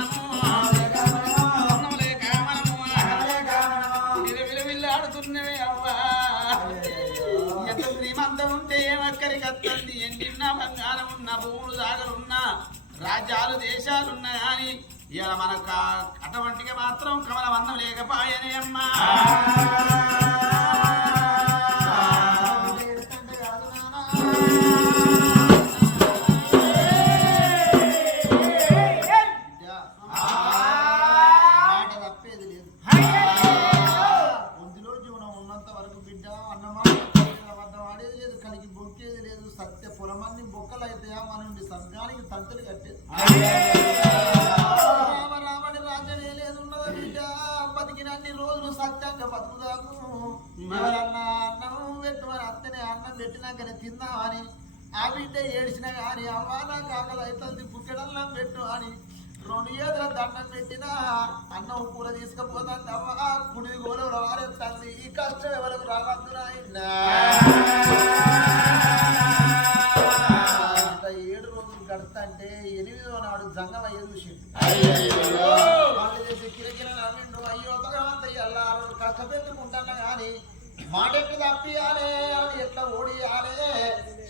మనము అన్నం ఎంత ఉంటే బంగారం ఉన్న భూములు సాగలున్నా రాజ్యాలు దేశాలున్నా కానీ ఇలా మనకు అటువంటిగా మాత్రం కమలం లేకపోయనే లేకపాయనే అమ్మా. వరకు లేదు కలిగి బొక్కేది లేదు సత్య పొలమన్ని బొక్కలు అయితే మన నుండి స్వర్గానికి తంతులు కట్టేది రామ రామని రాజ్యమే లేదు ఉన్నదా బిడ్డ బతికినన్ని రోజులు సత్యంగా బతుకుదాము ఎవరన్నా అన్నం పెట్టమని అత్తనే అన్నం పెట్టినాకనే తిందామని ఆ బిడ్డ ఏడిచిన కానీ అవ్వ నాకు ఆకలి అవుతుంది బుక్కెడల్లం పెట్టు అని రెండు ఏదుల దండం పెట్టినా అన్నం కూర తీసుకుపోతాను అవ్వ కుడి గోలు వారెత్తాంది ఈ కష్టం ఎవరికి రావద్దు ఏడు రోజులు గడుతుంటే ఎనిమిదో నాడు జంగమయ్య చూసిండు. వాళ్ళు చేసి కిరకిర నవ్విండు అయ్యో భగవంత అల్లారు కష్టపెట్టుకుంటున్నా గాని మాటెట్టు తప్పియాలే అని ఎట్లా ఓడియాలే?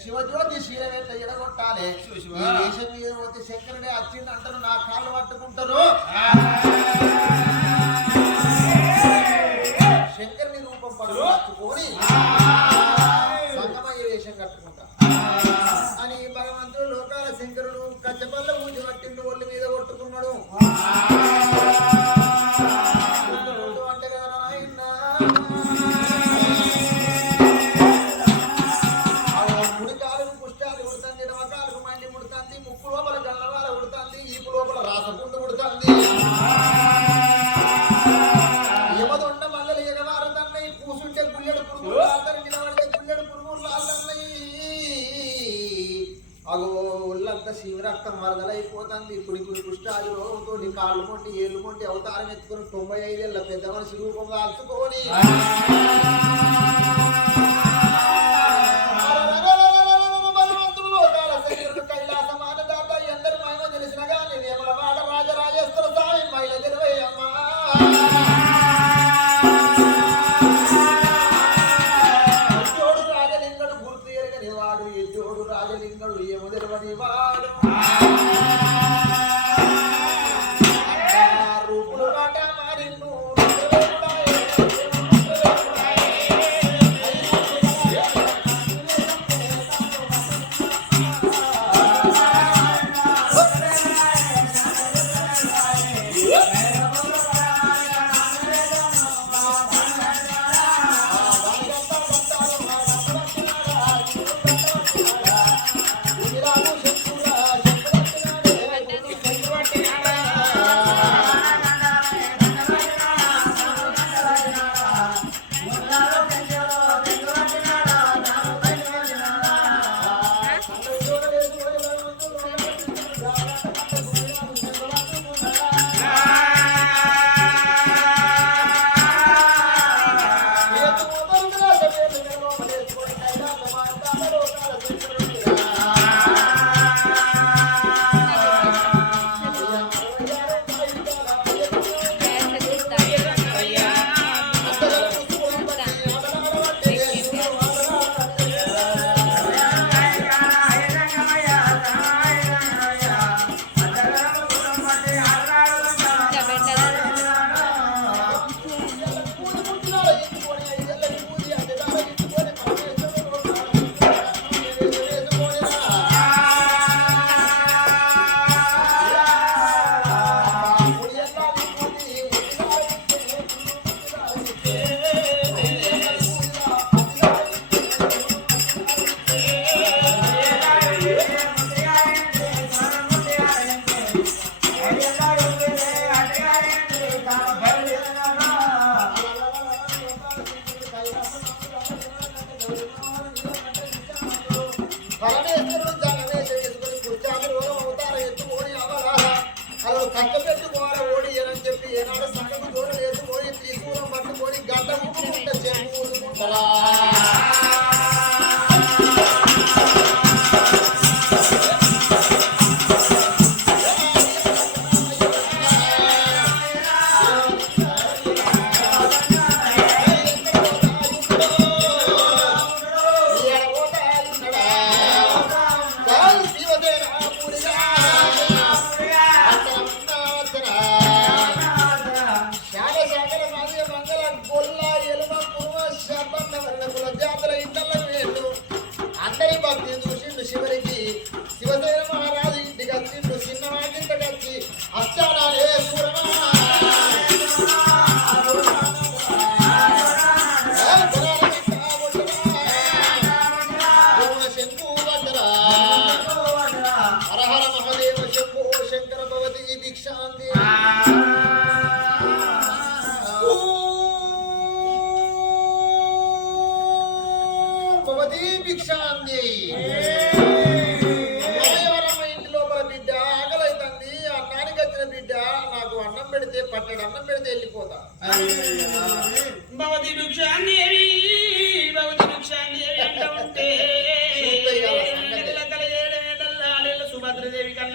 శివజ్యోతి శీలం ఎట్లా ఎడగొట్టాలి? దేశం మీద పోతే శంకరుడే వచ్చింది అంటారు నా కాళ్ళు పట్టుకుంటారు. శంకరుని రూపం పట్టుకొని సంగమయ్య వేషం కట్టుకుంటా. అని భగవంతుడు లోకాల శంకరుడు కచ్చపల్ల ఊది పట్టిండు ఒళ్ళు మీద కొట్టుకున్నాడు.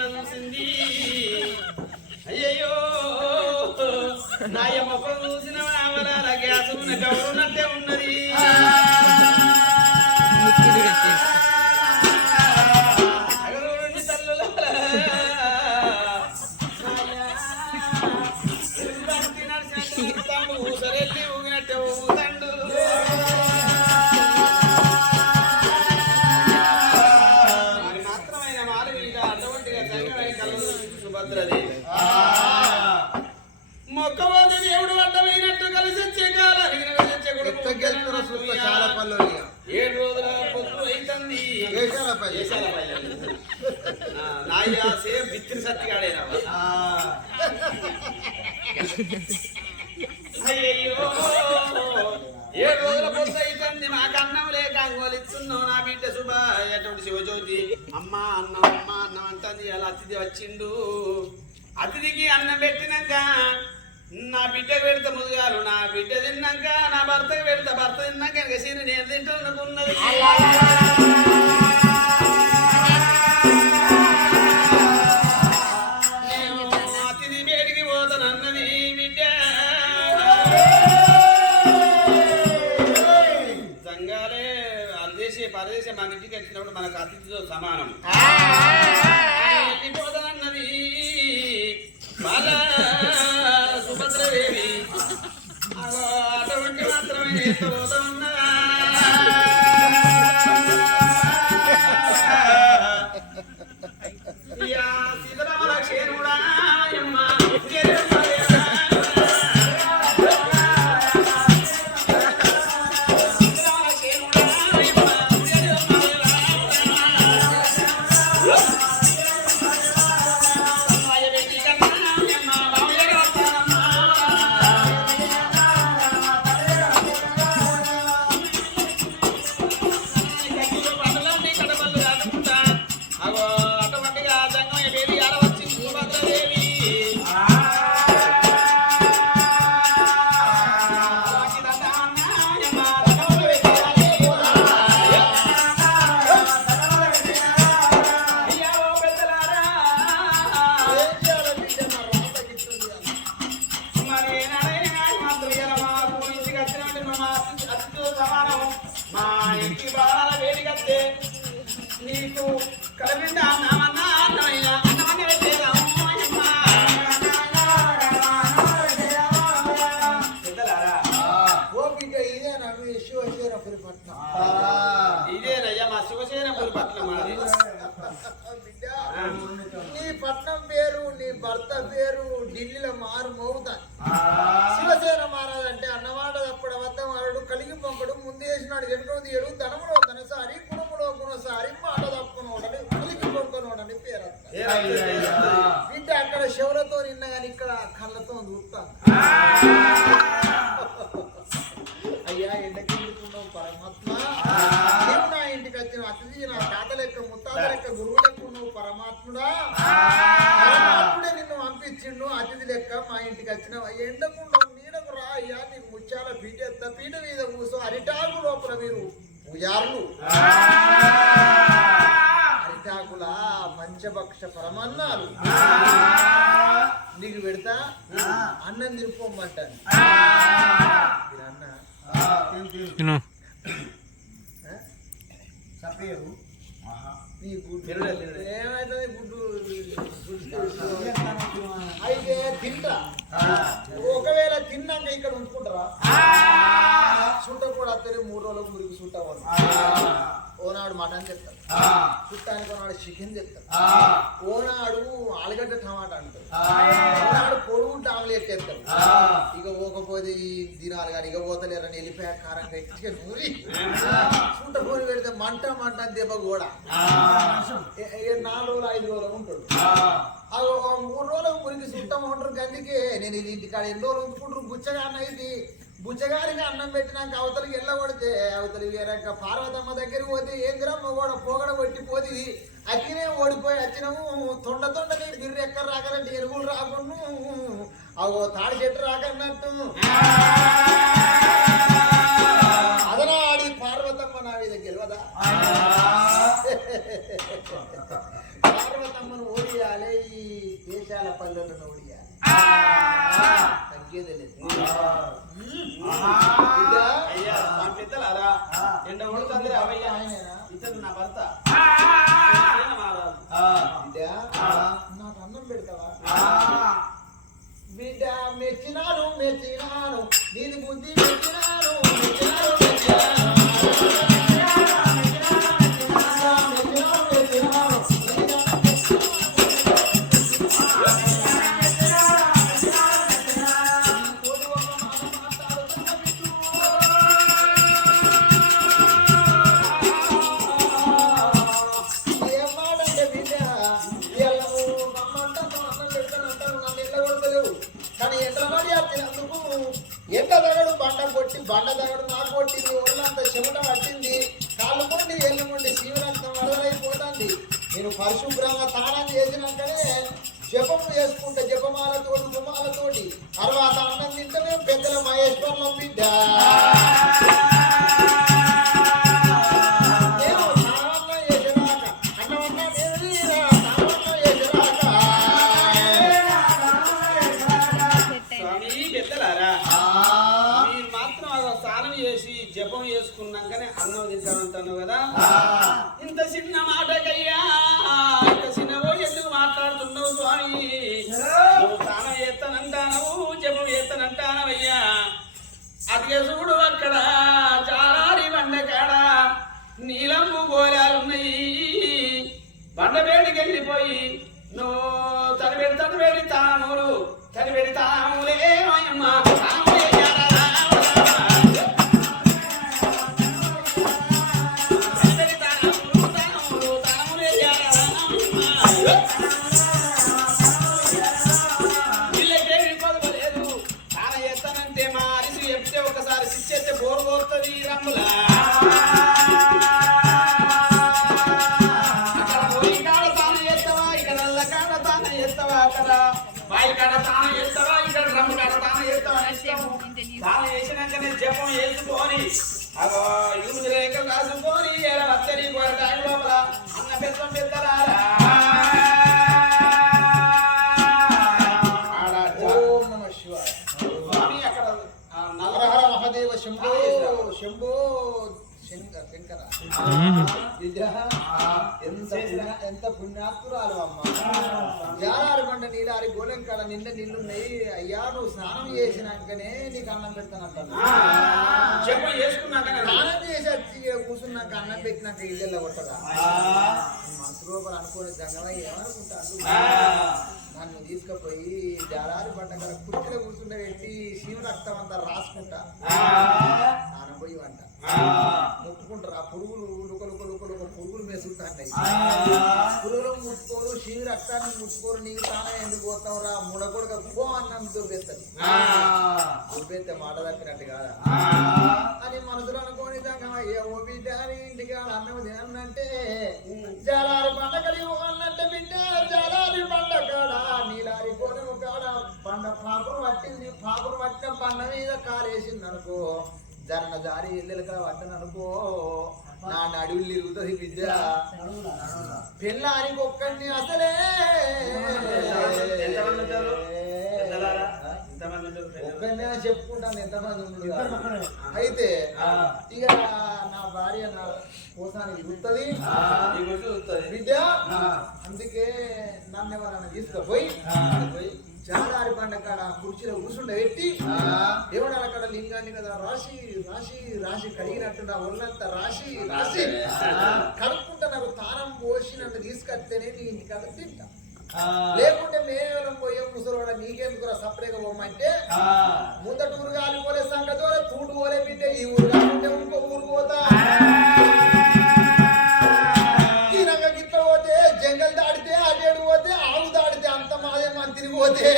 చూసింది అయ్యయ్యో. నాయ మొక్కలు చూసిన అవలాల గ్యాస్ ఉన్న గౌరున్నట్టే ఉన్నది ಆಯಾ ಸೇಮ್ ಬಿತ್ತಿನ ಸತ್ತಿಗಾಳೇನವ తీయడు ధనములో ధనసారి గుణములో గుణసారి మాట తప్పునోడని కలిగి పంపనోడని పేరు బిడ్డ అక్కడ శివులతో నిన్న కానీ ఇక్కడ కళ్ళతో చూస్తాను అయ్యా ఎండకి ఎందుకున్నావు పరమాత్మ? నా ఇంటికి వచ్చిన అతిథి నా తాత లెక్క ముత్తాత లెక్క గురువు లెక్క ఉన్నావు పరమాత్ముడా? పరమాత్ముడే నిన్ను పంపించిండు అతిథి లెక్క మా ఇంటికి వచ్చిన ఎండకుండా నీడకు రా అయ్యా నీకు ముత్యాల పీట ఎత్త పీట మీద కూసో అరిటాకు లోపల మీరు? పూజారులు అరిటాకుల పంచభక్ష పరమన్నాలు. నీకు పెడతా? అన్నం మీరు అన్న తినలే. ఏమైతుంది గుడ్డు? అయితే తింటా. ఒకవేళ తిన్నాక ఇక్కడ ఉంచుకుంటారా చుట్ట కూడా అత్తరి మూడు రోజులకు మురికి చుట్ట ఓనాడు మటన్ చెప్తారు చుట్టానికి ఓనాడు చికెన్ చెప్తారు ఓనాడు ఆలుగడ్డ టమాటా అంటారు ఓనాడు పొడుగుంటే ఆమ్లెట్ వేస్తారు ఇక పోకపోతే ఈ దినాలు కానీ ఇక పోతలేరని వెళ్ళిపోయా కారం పెట్టి నూరి చుట్ట పోని పెడితే మంట మంట అని దెబ్బ కూడా. నాలుగు రోజులు ఐదు రోజులు ఉంటాడు. ఆ మూడు రోజులకు మురికి చుట్టం ఉంటారు గందికి నేను ఇది ఇంటికాడ ఎన్ని రోజులు ఉంచుకుంటారు బుచ్చగా అన్న ఇది. బుచ్చగారికి అన్నం పెట్టినాక అవతలికి వెళ్ళగొడితే కొడితే అవతలి వేరక పార్వతమ్మ దగ్గరికి పోతే ఏం కూడా పోగడ కొట్టి పోతే అక్కినే ఓడిపోయి వచ్చినాము తొండ తొండని బిర్రు ఎక్కడ రాకలంటే ఎరువులు రాకుండా అవో తాడి చెట్టు రాకన్నట్టు అదనాడి పార్వతమ్మ నా మీద గెలవదా? పార్వతమ్మను ఓడియాలి ఈ దేశాల పల్లెలను ఓడియాలి. తగ్గేదే లేదు. ఎండ కొడుతుంది అవయ్యా ఆయనేనా? ఇతను నా భర్త. నాకు అన్నం పెడతావా? బిడ్డ మెచ్చినాను మెచ్చినాను. నీది బుద్ధి మెచ్చినాను రేఖ రాసుకొని ఏడ వత్తని కొరటాయి లోపల అన్న పెద్ద పెద్దలారా ఎంత పుణ్యాత్తురాలు ఎంత అమ్మ జారారి నీళ్ళు నీలారి గోళం కాడ నిండా నీళ్ళున్నాయి అయ్యా నువ్వు స్నానం చేసినాకనే నీకు అన్నం పెడతానంటాను స్నానం చేసి వచ్చి కూర్చున్నాక అన్నం పెట్టినాక ఇళ్ళల్లో కొట్టదా మనసు అనుకునే అనుకోని ఏమనుకుంటాను నన్ను తీసుకుపోయి జారారి పండగ కాడ కుర్చీలో కూర్చుంటే పెట్టి శివ రక్తం అంతా రాసుకుంటా స్నానం పోయి మెసులుతాయి పురుగులు ముట్టుకోరు శివ రక్తాన్ని ముట్టుకోరు నీకు తానే ఎందుకు పోతావు రా ముడకొడక పో అన్నం దుర్బెత్తని దుర్బెత్త మాట తప్పినట్టు కాదా అని మనసులో అనుకోని ఏ ఓ బిడ్డ అని ఇంటికి అన్నం తినంటే జాలారి పండగడి అన్నంటే బిడ్డ జాలారి పండగడ నీలారి కోనము కాడ పండ పాకులు పట్టింది పాకులు పట్టిన పండ మీద కాలేసింది అనుకో జరన జారి పట్టను అనుకో నా నడువులు ఇరుగుతుంది బిడ్డ పిల్లానికి ఒక్కడిని అసలే. ఎంతమంది ఉంటారు? పెద్దలారా? ఎంతమంది ఉంటారు పెద్దలు? ఒక్కనే చెప్పుకుంటాను ఎంతమంది ఉంది అయితే ఇక నా భార్య నా కోసానికి చూస్తుంది బిడ్డ అందుకే నన్ను ఎవరన్నా తీసుకుపోయి పోయి జాడారి బండ కాడ కుర్చీలో కూర్చుండ పెట్టి దేవుడు అక్కడ లింగాన్ని కదా రాసి రాసి రాసి కడిగినట్టు ఒళ్ళంతా రాసి రాసి. కడుక్కుంటా నాకు తానం పోసి నన్ను తీసుకొస్తేనే నీ ఇంటికాడ తింటా. లేకుంటే మేమేలం పోయే ముసలోడ నీకెందుకు సపరేట్గా పోమంటే? ముందట ఊరు కాలిపోలే సంగతి తూటు పోలే బిడ్డ ఈ ఊరు కాకుంటే ఇంకో ఊరు పోతా. పోతే.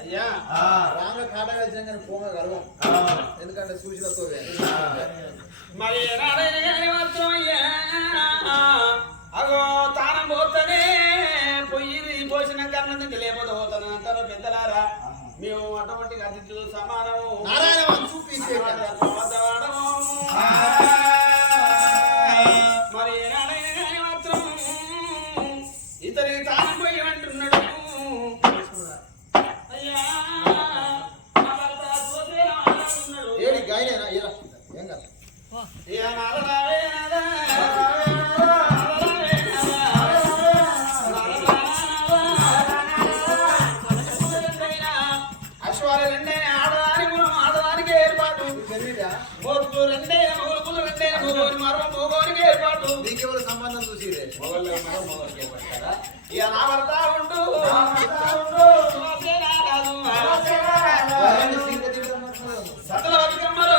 అయ్యా. రాంగ కాట కలిసిన కానీ పోంగ కలవం. ఎందుకంటే సూచనతో మరి ఏనాడైనా కానీ మాత్రం అయ్యా అగో తానం పోతనే పొయ్యి పోసిన కన్నం తింటే లేకపోతే పోతాను అంటారు పెద్దలారా. మేము అటువంటి అతిథులు సమానము. ఇక నా భర్త ఉండు. సతల బతుకమ్మలు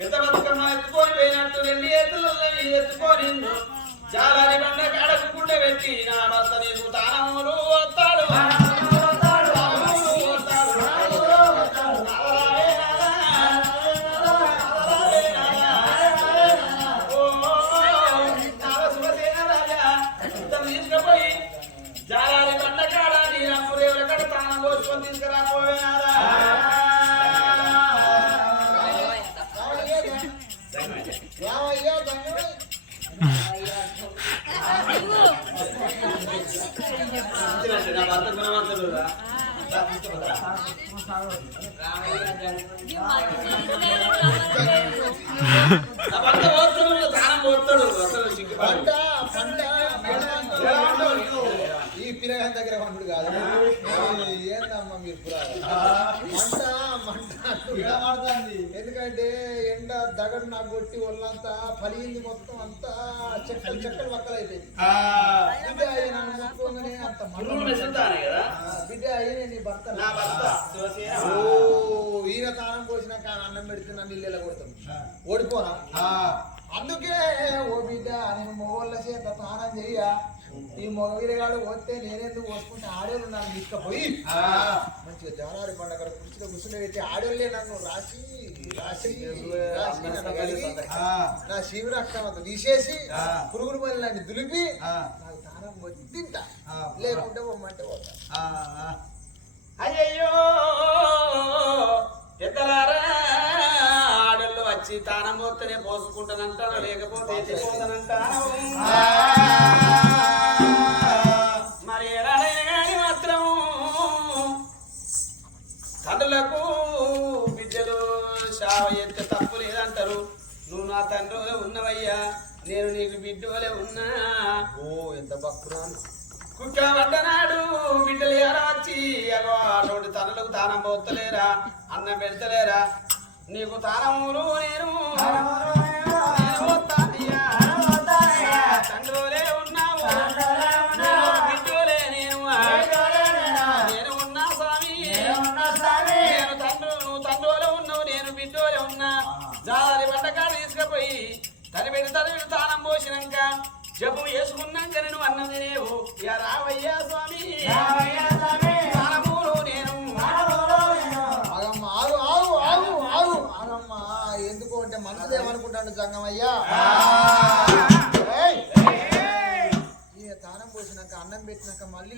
పెద్ద బతుకమ్మ ఎత్తుకొని పోయినట్టు రెండు ఎత్తులలో ఎత్తుకొని జాలారి బండ కాడకు గుడ్డ పెట్టి నా భర్త నీకు తానములు పంట పంట ఈ పిల్లగాని దగ్గర కాదు ఏందమ్మా మీరు మంట మంట? ఎందుకంటే ఎండ దగడు నాకు కొట్టి ఒళ్ళంతా పలిగింది మొత్తం అంతా చెక్కలు చెక్కలు పక్కలైపోయింది బిడ్డ అయ్యి నీ భర్త నా భర్త. శివసేన. ఓ ఈయన తానం పోసినాక అన్నం పెడితే నన్ను ఇల్లు కొడతాం ఓడిపోనా? అందుకే ఓ బిడ్డ నేను మొగోళ్ళ చేత తానం చెయ్య. ఈ మొగవిరగాడు పోతే నేనెందుకు పోసుకుంటే ఆడోళ్ళు నన్ను తీసుకుపోయి? మంచిగా జానారి పండుగ కుర్చీలో కూర్చుని పెట్టి ఆడోళ్ళే నన్ను రాసి రాసి నా శివరక్తం అంతా తీసేసి పురుగుడు మళ్ళీ నన్ను దులిపి పోసి తింటా లేకుంటే పొమ్మంటే పోతా. అయ్యయ్యో పెద్దలారా ఆడళ్ళు వచ్చి తానం పోతేనే పోసుకుంటానంటాను లేకపోతే ఎత్తిపోతానంటాను మరి కానీ మాత్రం తండ్రులకు బిడ్డలు శావ ఎత్తే తప్పు లేదంటారు. నువ్వు నా తండ్రి ఉన్నవయ్యా. నేను నీకు బిడ్డోలే ఉన్నా. ఓ ఎంత భక్తురాలు. కుక్క పడ్డనాడు బిడ్డలు ఎవరో వచ్చి అగో అటువంటి తనలకు తానం పోతలేరా అన్నం పెడతలేరా నీకు తానములు నేను. తనిపెట్టి తానం పోసినాక జబ్బు వేసుకున్నాక నేను అన్నం తినేవు ఇక రావయ్యా స్వామి. నేను. ఆగమ్మ ఆగు ఆగు ఆగు ఆగు. ఆగమ్మ ఎందుకు అంటే మనసులో ఏమనుకుంటాడు జంగమయ్యా తానం పోసినాక అన్నం పెట్టినాక మళ్ళీ